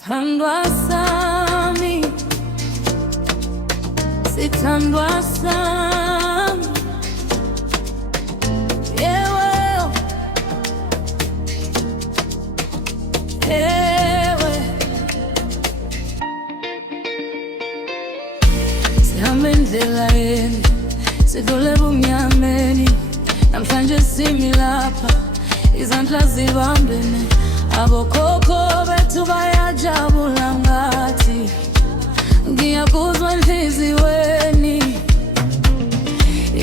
Sithandwa sami, sithandwa sami, ewe, ewe. Sihambe indlela yeni, sidlule ebumnyameni. Namhlanje simi lapha, izandla zibambene. Abokhokho bethu bayajabula ngathi ngiyakuzwa enhliziyweni.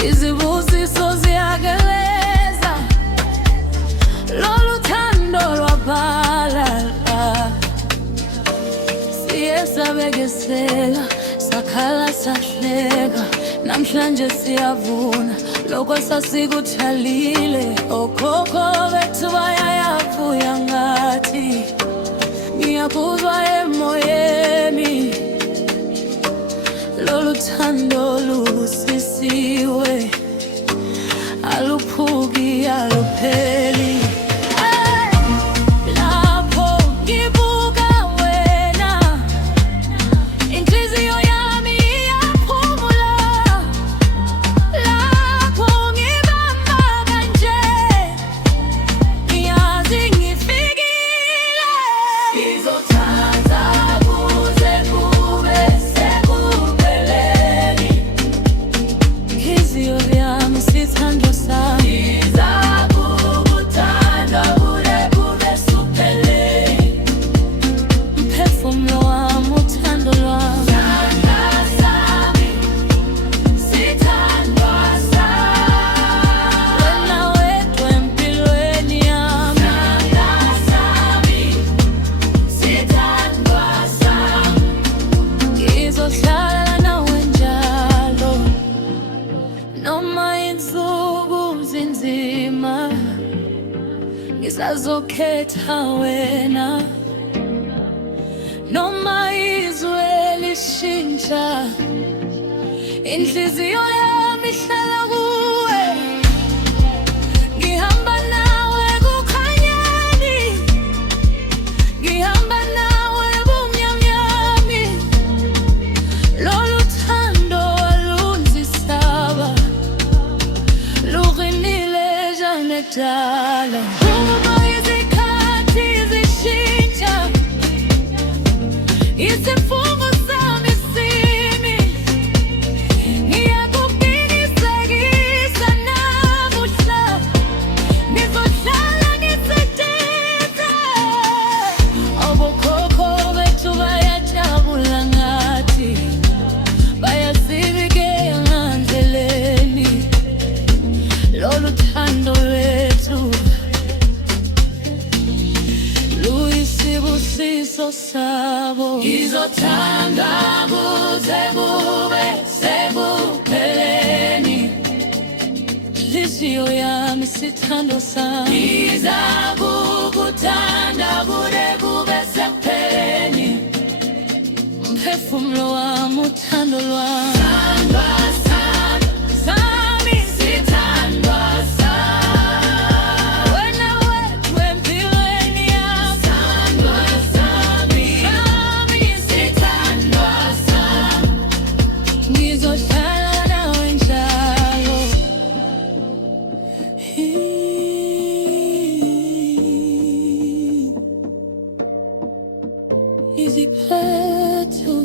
Izibusiso ziyageleza, lolu thando lwaphalala. Siye sabekesela, sakhala sahleka. Namhlanje siyavuna lokho sasikuthalile. Okhokho bethu bayayavuya ngathi ngiyakuzwa emoyeni. Lolu thando lusisiwe, aluphuki alupheli. Ngizazokhetha wena noma izwe lishintsha. Inhliziyo yami ihlala kuwe, ngihamba nawe kukhanyeni, ngihamba nawe ebumnyameni. Lolu thando alunzisaba, luqinile janekudala. Isifungo sami simi, ngiyakuqinisekisa namuhla ngizohlala ngisitize. Obokhokho bethu bayajabula ngathi bayasibikela ndleleni. Lolu thando lwethu luyisibusiso sabo. Ngizothanda kuze kube sekupheleni. Inhliziyo yami sithando sami, ngizakukuthanda kuze kube sekupheleni. Umphefumulo wami uthando lwami. Iziphethu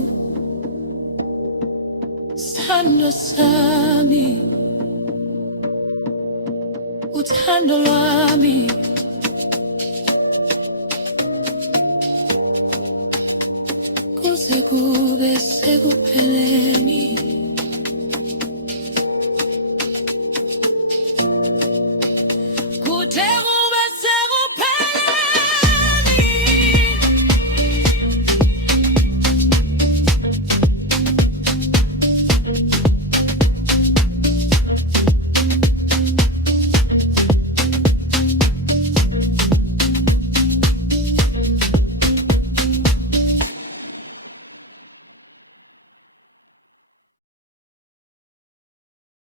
sithando sami, uthando lwami. Kuze kube sekupheleni.